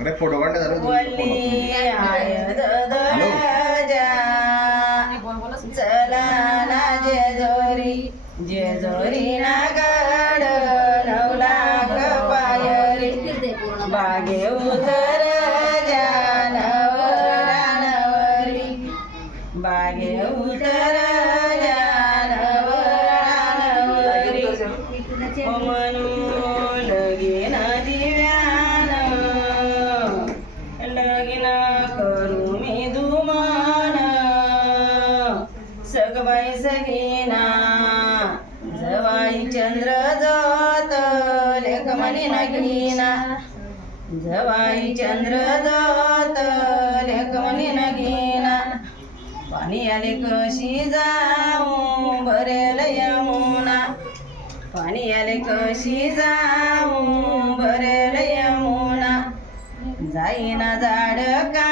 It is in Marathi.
अरे फोटो काढणे झालं वल्ली आयद दळजा चला ना जेजोरी ना गड 9 लाख पायरी बागे उतर जानवरी बागे उतर जानवरी म्हणू लगीन दिव्यान लगीन करू मी दुमान सगबाई सगीना जवाई चंद्र जोत लेखमणी नगीना जवाई चंद्र जोत लेखमणी नगीना पाणी आले कशी जाऊ भरेल यमुना पाणी आले कशी जाऊ भरेल यमुना जाईना झाड का